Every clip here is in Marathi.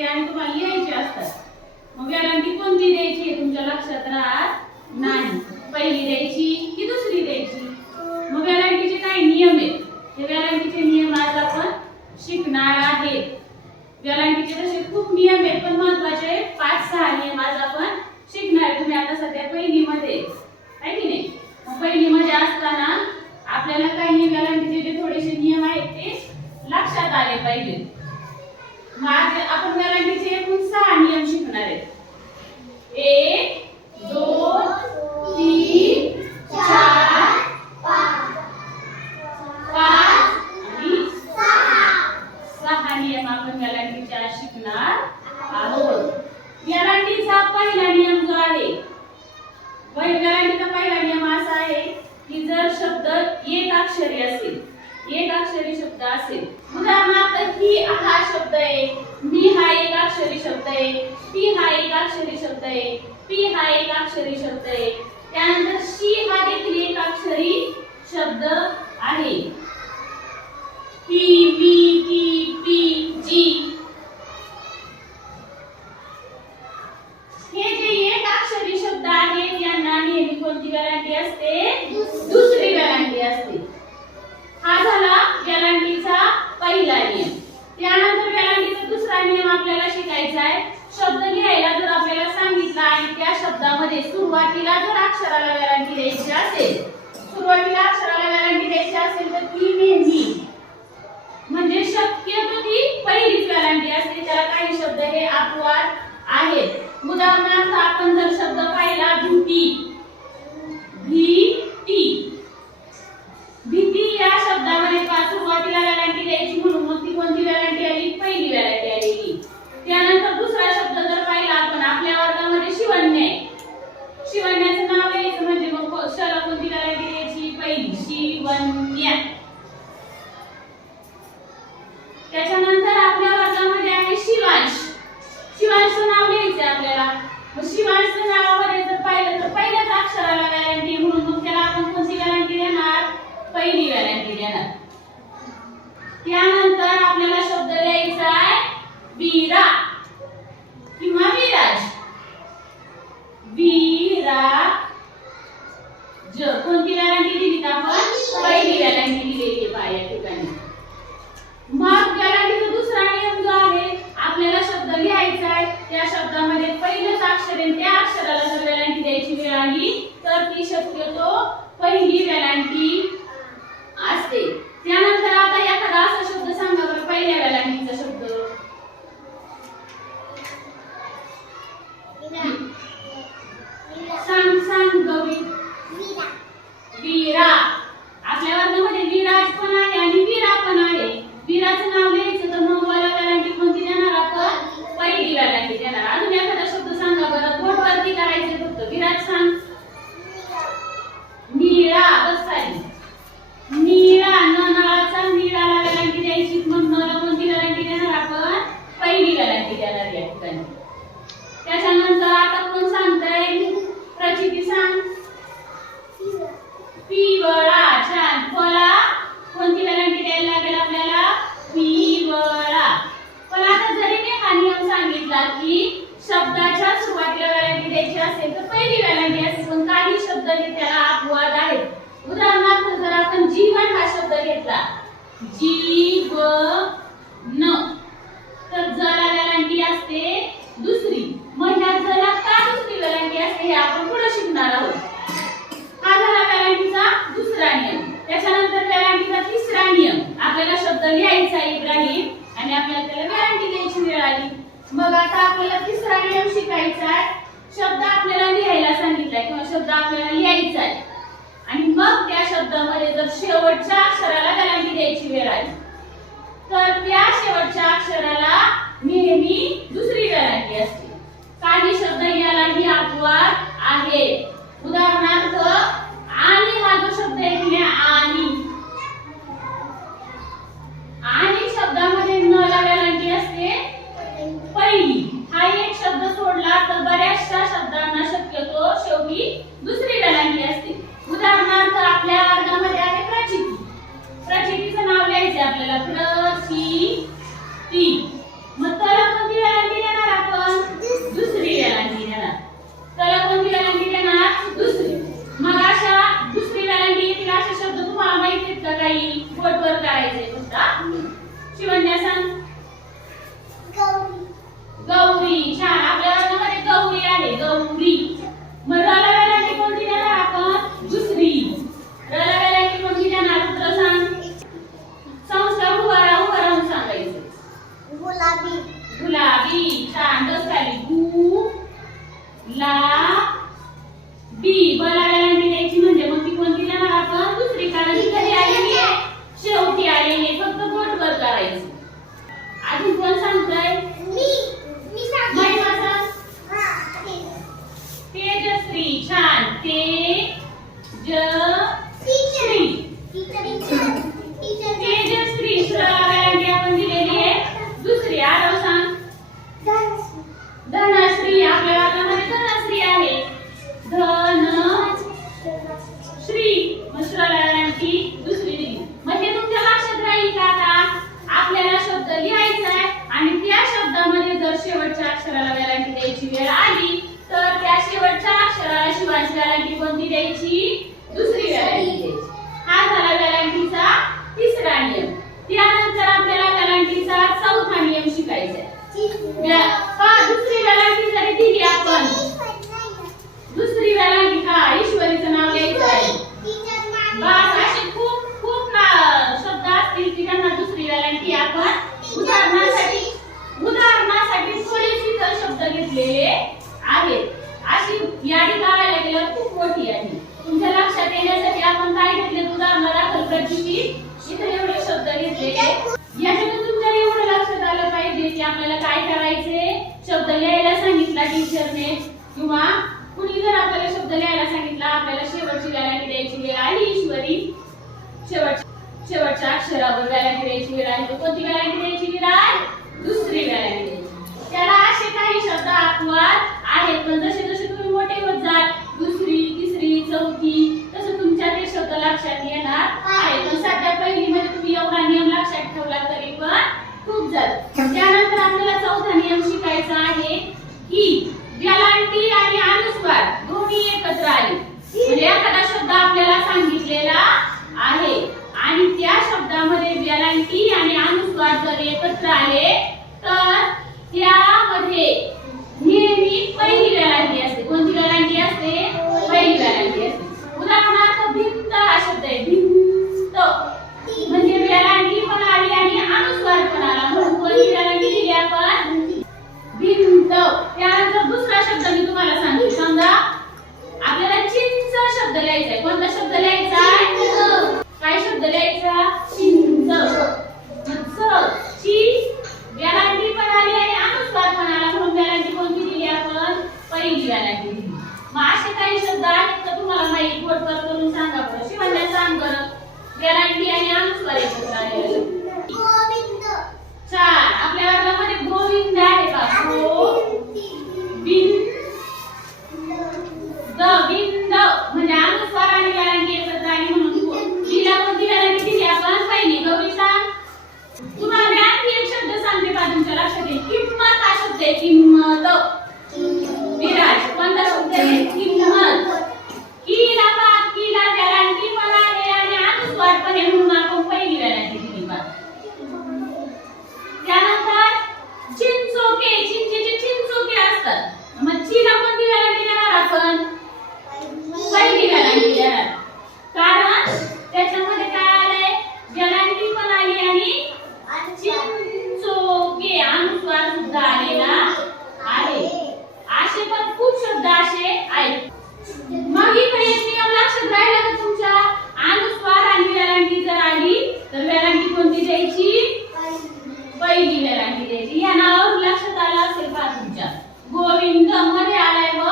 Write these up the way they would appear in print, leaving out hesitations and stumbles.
असते आणि तुम्हाला लिहायची असतात. मग वेलांटी कोणती द्यायची हे तुमच्या लक्षात राहत नाही. पहिली द्यायची की दुसरी द्यायची. मग वेलांटीचे काही नियम आहेत. हे वेलांटीचे नियम आज आपण शिकणार आहेत. वेलांटीचे तसे खूप नियम आहेत पण महत्त्वाचे 5-6 नियम आज आपण शिकणार. तुम्ही आता सध्या पहिलीमध्ये आहे की नाही. मग पहिलीमध्ये असताना आपल्याला काही वेलांटीचे जे थोडेसे नियम आहेत ते लक्षात आले पाहिजे. मग आज आपण वेलांटीचे एकूण 6 नियम शिकणार आहेत. 1 2 3 4 5 आणि 6 नियम आपण वेलांटीचे आज शिकणार आहोत. वेलांटीचा पहिला नियम जो आहे, वेलांटीचा पहिला नियम असा आहे की जर शब्द एक अक्षरी असेल, एक अक्षरी शब्द असेल, उदाहरणार्थ ही हा शब्द आहे, मी हा एक अक्षरी शब्द आहे, ती हा एक अक्षरी शब्द आहे, पी हा एक अक्षरी शब्द आहे, त्यानंतर शी हा देखील एक अक्षरी शब्द आहे. ही, मी, ती, पी, जी हे जे एक अक्षरी शब्द आहेत यांना नेहमी कोणती वेलांटी असते? दुसरी वेलांटी असते. हा झाला वेलांटीचा पहिला नियम. त्यानंतर वेलांटीचा दुसरा नियम आपल्याला शिकायचा आहे. शब्द लिहायला जर आपल्याला सांगितलं आणि त्या शब्दामध्ये सुरुवातीला जर अक्षराला वेलांटी द्यायची असेल, सुरुवातीला अक्षराला वेलांटी द्यायची असेल तर ती नेहमी म्हणजे शक्यतो ती पहिलीच वेलांटी असते. त्याला काही शब्द हे अपवाद आहेत. उदाहरणार्थ आपण जर शब्द पाहिला भीती, भीती, भीती या शब्दामध्ये सुरुवातीला वेलांटी द्यायची म्हणून मग ती कोणती वेलांटी आली? पहिली वेलांटी आलेली. त्यानंतर दुसरा शब्द जर पाहिला आपण आपल्या वर्गामध्ये शिवण्य, शिवण्याचं नाव लिहायचं म्हणजे मग शला कोणती वेलांटी द्यायची? पहिली, शिवण्य. त्याच्यानंतर आपल्या वर्गामध्ये आहे शिवांश, शिवांशचं नाव लिहायचं आपल्याला. मग शिवांशच्या नावामध्ये जर पाहिलं तर पहिल्याच अक्षराला वेलांटी म्हणून मग त्याला आपण कोणती वेलांटी देणार? पहिली वेलांटी देणार. त्यानंतर आपल्याला शब्द लिहायचा आहे वीरा किंवा विराज. विराज कोणती वेलांटी दिली आपण? पहिली वेलांटी दिलेली आहे या ठिकाणी. मग वेलांटीचा दुसरा नियम जो आहे, आपल्याला शब्द लिहायचा आहे त्या शब्दामध्ये पहिलंच अक्षर आहे, त्या अक्षराला जर वेलांटी द्यायची वेळ आली तर ती शक्यतो पहिली वेलांटी असते. त्यानंतर आता एखादा असा शब्द सांगा बरं पहिल्या वेलांटीचा शब्द. सांग सांग गौरी. वीरा. आपल्या वर्गामध्ये विराज पण आहे आणि वीरा पण आहे. वीराचं नाव लिहायचं तर मग वेलांटी कोणती देणार आपण? पहिली वेलांटी देणार. अजून एखादा शब्द सांगा बरं, बोटवरती करायचे फक्त. विराज सांग. निळा. बस झाली. निळा. नळाचा निळाला वेलांटी द्यायची मग नळा कोणती वेलांटी देणार आपण? पहिली वेलांटी देणार या ठिकाणी. त्याच्यानंतर आता कोण सांगताय? प्रचिती सांग. पिवळा. छान. फळा कोणती वेलांटी द्यायला लागेल आपल्याला? पिवळा. पण आता जरी मी हा नियम सांगितला की शब्दाच्या सुरुवातीला वेलांटी द्यायची असेल तर पहिली वेलांटी असते, पण काही शब्द हे त्याला अपवाद आहेत. उदाहरणार्थ जर आपण जीवन हा शब्द घेतला, जीवन, तर जला वेलांटी असते दुसरी. मग ह्या जला का दुसरी वेलांटी असते हे आपण पुढे शिकणार आहोत. हा झाला वेलांटीचा दुसरा नियम. त्याच्यानंतर वेलांटीचा तिसरा नियम, आपल्याला शब्द लिहायचा इब्राहिम आणि आपल्याला त्याला वेलांटी द्यायची वेळ आली. मग आता आपल्याला तिसरा नियम शिकायचा आहे. शब्द आपल्याला लिहायला सांगितलाय किंवा शब्द आपल्याला लिहायचा आहे आणि मग त्या शब्दामध्ये जर शेवटच्या अक्षराला वेलांटी द्यायची वेळ आली तर त्या शेवटच्या अक्षराला नेहमी दुसरी वेलांटी असते. काही शब्द यालाही अपवाद आहेत. उदाहरणार्थ आणि हा जो शब्द आहे की आणि, आणि शब्दामध्ये नला वेलांटी असते पहिली. हा एक शब्द सोडला तर बऱ्याचशा शब्दांना शक्यतो शेवटी दुसरी वेलांटी असते. उदाहरणार्थ आपल्या वर्गामध्ये आहे प्रचिती. प्रचितीचं नाव लिहायचं आपल्याला. प्रचिती. मग त्याला कोणती वेलांटी कोणती द्यायची? दुसरी वेलांटी द्यायची. हा झाला वेलांटीचा तिसरा नियम. त्यानंतर आपल्याला वेलांटीचा चौथा नियम शिकायचा आहे. दुसरी वेलांटी जरी दिली आपण, दुसरी वेलांटी ईश्वरीचं नाव लिहायचं आहे. बस असे खूप खूप शब्द असतील की त्यांना दुसरी वेलांटी आपण उदाहरणासाठी थोडेसे तर शब्द घेतलेले आहेत. अशी यादी काढायला गेल्यावर खूप मोठी आहे. तुमच्या लक्षात येण्यासाठी आपण काय घेतले? उदाहरण दाखल प्रचिती इथे एवढे शब्द घेतलेले. याच्यातून तुमच्या एवढं लक्षात आलं पाहिजे की आपल्याला काय करायचे. शब्द लिहायला सांगितला टीचरने किंवा कुणी जर आपल्याला शब्द लिहायला सांगितला, आपल्याला शेवटची वेलांटी द्यायची वेळ आली ईश्वरी, शेवटच्या अक्षरावर वेलांटी द्यायची वेळ आली. कोणती वेलांटी द्यायची वेळ आहे? दुसरी वेलांटी द्यायची. त्याला असे काही शब्द अपवाद आहेत, पण जसे जसे तुम्ही मोठे होत जाल, दुसरी, तिसरी, चौथी, तसं तुमच्या ते शब्द लक्षात येणार आहे. पण सध्या पहिली मध्ये तुम्ही एवढा नियम लक्षात ठेवला तरी पण खूप झालं. त्यानंतर आपल्याला चौथा नियम शिकायचा आहे की वेलांटी आणि अनुस्वार दोन्ही एकत्र आले. म्हणजे एखादा शब्द आपल्याला सांगितलेला आहे आणि त्या शब्दामध्ये वेलांटी आणि अनुस्वार जर एकत्र आले तर त्यामध्ये नेहमी पहिली वेलांटी असते. कोणती वेलांटी असते? पहिली वेलांटी असते. उदाहरणार्थ भिंत हा शब्द आहे. भिंत म्हणजे वेलांटी पण आली आणि अनुस्वार पण आला, म्हणून कोणती वेलांटी दिली आपण? भिंत. त्यानंतर दुसरा शब्द मी तुम्हाला सांगते. समजा आपल्याला चिंच शब्द लिहायचा आहे. कोणता शब्द लिहायचा आहे? काय शब्द लिहायचा? चिंच. ची वेलांटी पण आली आणि अनुस्वार पण आला, म्हणून वेलांटी कोणती दिली आपण? पहिली वेलांटी दिली. मग असे काही शब्द आहेत का तुम्हाला माहिती? बोर्डवर करून सांगा बरं. शिवण्या सांग बरं. वेलांटी आणि अनुस्वार एकत्र आलेले. गोविंद. छान. आपल्या वर्गामध्ये गोविंद आहे का? विंद म्हणजे अनुस्वार आणि वेलांटी एकत्र आली, म्हणून तिला कोणती वेलांटी दिली आपण? पहिली. गौरी सांग. तुम्हाला मी आणखी एक शब्द सांगते का तुमच्या लक्षात येईल? किंमत हा शब्द आहे. किंमत. विराज. कोणता शब्द आहे? किंमत. कीला वेलांटी पण आहे आणि अनुस्वार पण आहे, म्हणून आपण पहिली वेलांटी दिली. त्यानंतर चिंचोके. चिंचेचे चिंचोके असतात. मग चीला कोणती वेलांटी देणार आपण? पहिली वेलांटी देणार. कारण त्याच्यामध्ये काय आलंय? वेलांटी पण आली आणि चिंचोके अनुस्वार सुद्धा आलेला आहे. असे पण खूप शब्द असे आहेत. मग इकडे एक नियम लक्षात राहिला का तुमच्या? अनुस्वार आणि वेलांटी जर आली तर वेलांटी कोणती द्यायची? पहिली वेलांटी द्यायची. या नावावर लक्षात आलं असेल का तुमच्या? गोविंद मध्ये आलाय व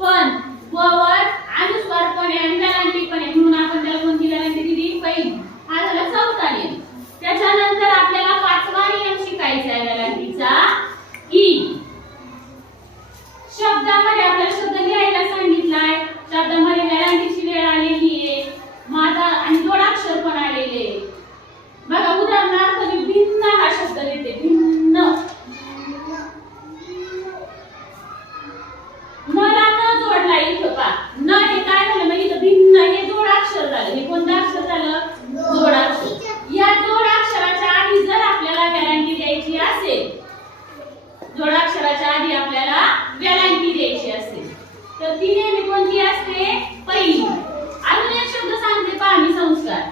पण वर अनुस्वार पण आहे आणि वेलांटी पण आहे, म्हणून आपण त्याला कोणती वेलांटी दिली? पहिली. हा झाला चौथा नियम. त्याच्यानंतर आपल्याला पाचवा नियम शिकायचा आहे वेलांटीचा की शब्दामध्ये आपल्याला शब्द लिहायला सांगितलाय. शब्दामध्ये वेलांटीची वेळ आलेली आहे, माता आणि जोडाक्षर पण आलेले. बघा उदाहरणार्थ मी भिन्न हा शब्द घेते. भिन्न. मला न जोडला इथं का? न हे काय झालं? म्हणजे इथं भिन्न हे जोडाक्षर झालं. हे कोणतं अक्षर झालं? जोडाक्षर. या जोडाक्षराच्या आधी जर आपल्याला वेलांटी द्यायची असेल, जोडाक्षराच्या आधी आपल्याला वेलांटी द्यायची असेल तर ती नेहमी कोणती असते? पहिली. अजून एक शब्द सांगते पहा मी. संस्कार.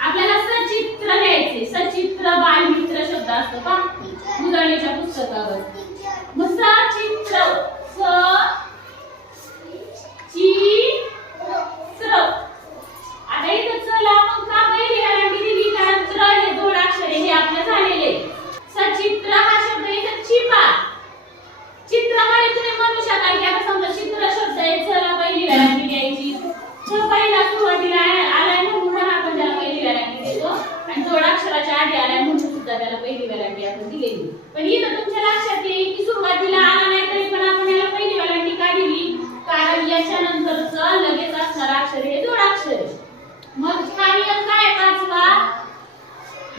आपल्याला सचित्र लिहायचे. सचित्र बालमित्र शब्द असतो पहा मुलांच्या पुस्तकावर. मग सचित्र. आता इथं चला आपण का पहिली वेलांटी दिली? कारण त्र हे जोडाक्षर हे आपलं झालेले. सचित्र हा शब्द इथं चिपा. चित्रामध्ये तुम्ही म्हणू शकाल की आता समजा चित्र शब्द आहे, चला पहिली वेलांटी द्यायची. पहिला सुरुवातीला आलाय म्हणून आपण त्याला पहिली वेलांटी देतो आणि जोडाक्षराच्या आधी आलाय म्हणून सुद्धा त्याला पहिली वेलांटी आपण दिलेली. पण इथं तुमच्या लक्षात येईल की सुरुवातीला आला नाही तरी पण आपण याला पहिली वेलांटी का दिली? कारण याच्या नंतरचं लगेच असणारं अक्षर हे जोडाक्षर आहे. मग हा नियम काय? पाचवा.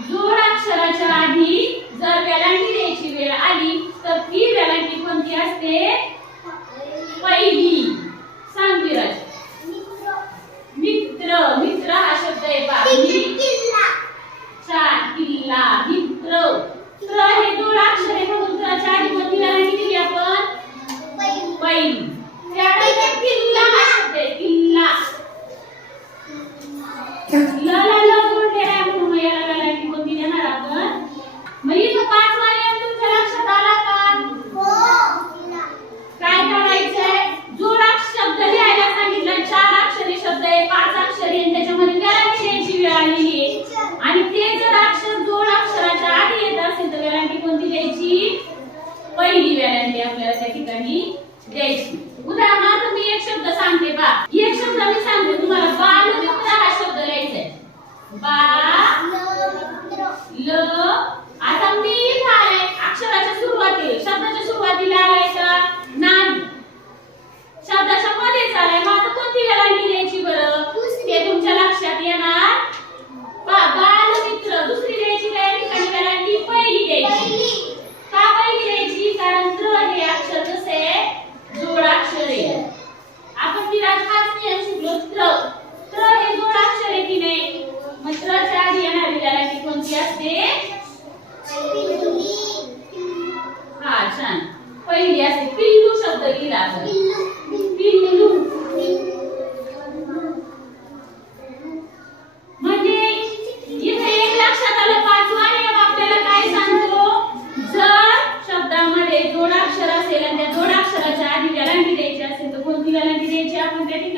जोडाक्षराच्या आधी जर वेलांटी द्यायची वेळ आली तर ती वेलांटी कोणती असते? पहिली. सांग विराज.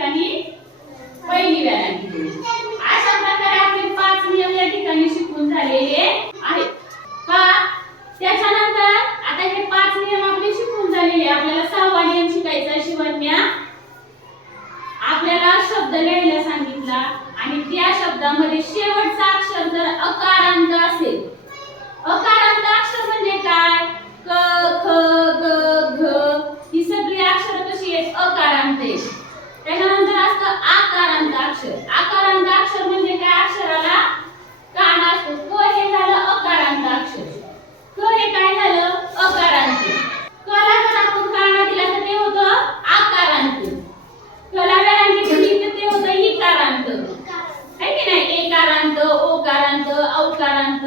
ठिकाणी पहिली वेलांटी दिली. अशा प्रकारे आपले 5 नियम या ठिकाणी शिकून झालेले आहेत. पहा त्याच्यानंतर आता हे 5 नियम आपले शिकून झालेले. आपल्याला 6वा नियम शिकायचा आहे. शिवण्या आपल्याला शब्द लिहायला सांगितला आणि त्या शब्दामध्ये शेवटचा अक्षर जर अकारांत असेल. अकारांत अक्षर म्हणजे काय? क ख ग घ ही सगळी अक्षर कशी आहेत? अकारांत आहेत. त्याच्यानंतर असतं आकारांत अक्षर. आकारांत अक्षर म्हणजे काय? अक्षराला कान असतो. क हे झालं अकारांत अक्षर. क हे काय झालं? अकारांत. क ला जर आपण काना दिला तर ते होतं आकारांत. क ला वेलांटी दिली तर ते होतं इकारांत. आहे की नाही? एकारांत, ओकारांत, औकारांत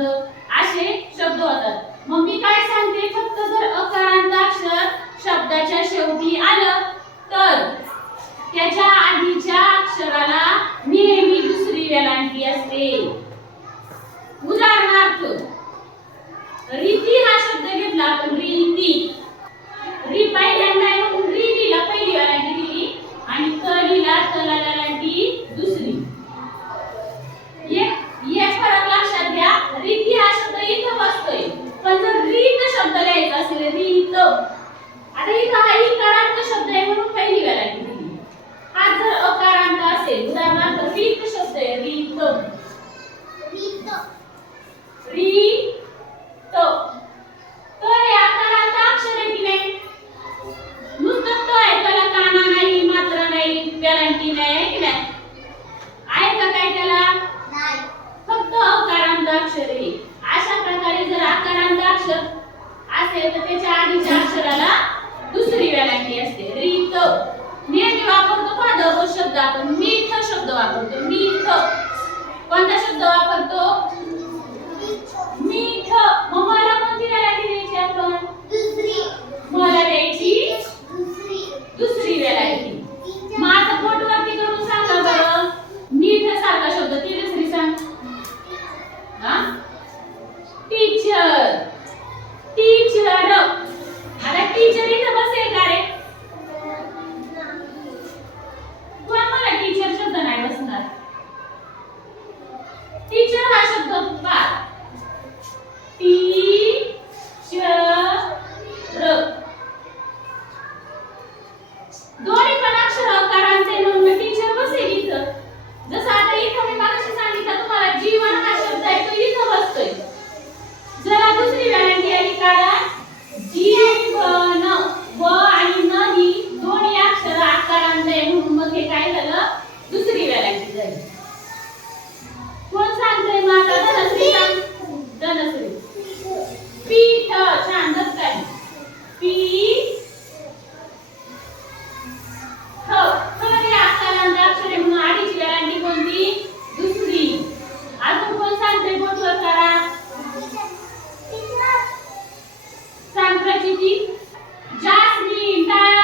असे शब्द होतात. मग मी काय सांगते? फक्त जर अकारांत अक्षर शब्दाच्या शेवटी आलं तर त्याच्या आधीच्या अक्षराला नेहमी दुसरी वेलांटी असते. उदाहरणार्थ रीती हा शब्द घेतला आपण. रीती. री पहिल्यांदा आहे म्हणून रीतीला पहिली वेलांटी दिली आणि तलीला तला वेलांटी दुसरी. एक फरक लक्षात घ्या. रीती हा शब्द इथं बसतोय पण जर रीत शब्द लिहायचा असेल रीत, आता इथं हा इकारांत शब्द आहे म्हणून पहिली वेलांटी दिली. हा जर अकारांत असेल उदाहरणार्थ रीत शब्द आहे. रीत रीत तो हे आकारांत अक्षर आहे की नाही? नुसतं तो आहे. त्याला काना नाही, मात्रा नाही, वेलांटी नाही. आहे की नाही? आहे का काय त्याला? नाही. फक्त अकारांत अक्षर आहे. अशा प्रकारे जर आकारांत अक्षर असेल तर त्याच्या आधीच्या अक्षराला दुसरी वेलांटी असते. रीत. नेहमी वापरतो का द शब्द आपण? मीठ शब्द वापरतो. मीठ. कोणता शब्द वापरतो? मीठ. मग मला कोणती वेलांटी द्यायची आपण? दुसरी. मला द्यायची दुसरी वेलांटी. मग आता पोटवरती करून सांगा बरं. मीठ सारखा शब्द ती दुसरी सांग. हा? टीचर. टीचर. आता टीचर इथं बसेल का रे? कोण मला टीचर शब्द नाही बसणार? टीचर हा शब्द पहा. टीचर. दोन्ही पण अक्षर अकारांचे म्हणून टीचर बसेल इथं. जसं आता इथं मी मगाशी सांगितलं तुम्हाला जीवन हा शब्द आहे तो इथं बसतोय. जरा दुसरी वेलांटी आली कारण जीवन. व आणि न ही दोन्ही अक्षर आकारांत आहे म्हणून मग हे काय झालं? दुसरी वेलांटी झाली. कोण सांगतोय मग आता? धनश्री सांग. धनश्री. पीठ. छान. दस काय? पीठ. हे आकारांत अक्षर आहे म्हणून आधीची वेलांटी कोणती? दुसरी. अजून कोण सांगतोय? बोटवर करा. सांग प्रचिती. जास्मिन. टाळा.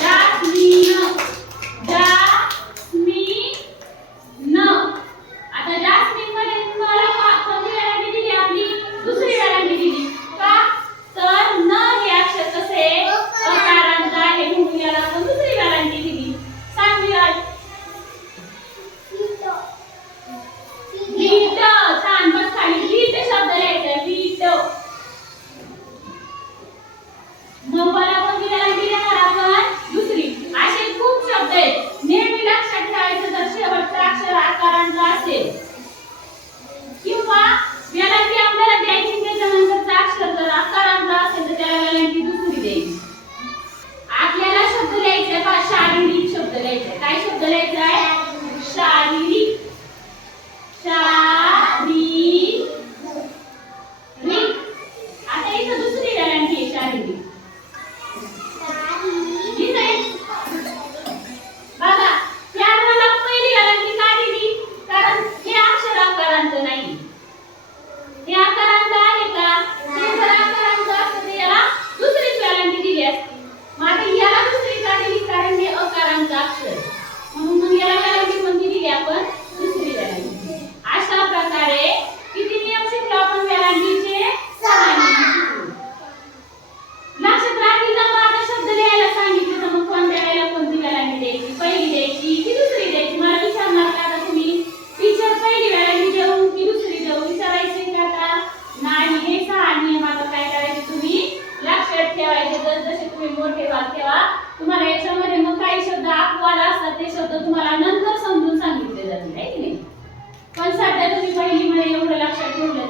जास्मिन. जास्मिन. आता जास्मिन मध्ये मला कोणती वेलांटी दिली? आपली दुसरी वेलांटी दिली. का? तर न हे अक्षर कसे अकारांत आहे म्हणून याला आपण दुसरी वेलांटी दिली. सांग विराज. वीट. छान. बस खाली. वीट शब्द लिहायचा. वीट. मग मला कोणती वेलांटी देणार आपण? दुसरी. असे खूप शब्द आहेत. नेहमी लक्षात ठेवायचं जर शेवटचं अक्षर आकारांत असेल किंवा वेलांटी आपल्याला द्यायची त्याच्यानंतरचा अक्षर जर आकारांत असेल तर त्याला वेलांटी दुसरी द्यायची. आपल्याला शब्द लिहायचा आहे. शारीरिक शब्द लिहायचा आहे. काय शब्द लिहायचा आहे? शारीरिक. शारीरिक. आता इथं दुसरी वेलांटी आहे. शारीरिक. बघा यात मला पहिली वेलांटी का दिली? कारण हे अक्षर आकारांत नाही. हे आकारांत आहे का? हे जर आकारांत असतं तर याला दुसरीच वेलांटी दिली असती. मग आता याला दुसरी का दिली? कारण हे अकारांत अक्षर म्हणून लक्षात ठेवा. तुम्हाला याच्यामध्ये मग काही शब्द अपवाद असतात ते शब्द तुम्हाला नंतर समजून सांगितले जातील, आहे की नाही. पण सध्या तुम्ही पहिलीमध्ये एवढं लक्षात ठेवलं